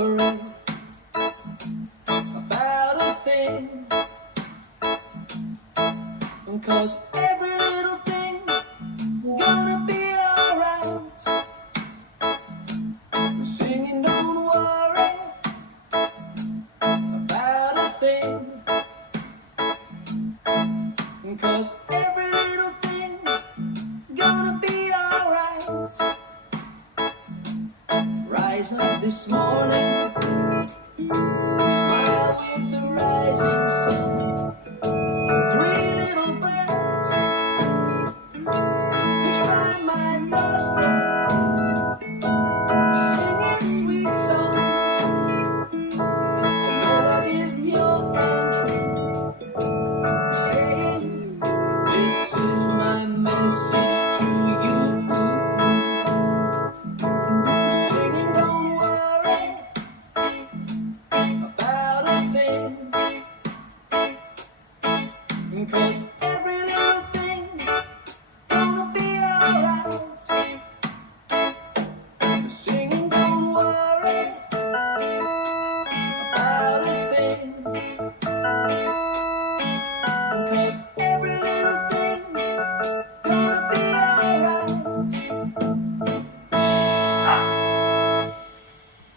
worry about a thing, 'cause every little thing gonna be alright. We're singing, don't worry about a thing, 'cause every little thing gonna be alright. Rise up this morning.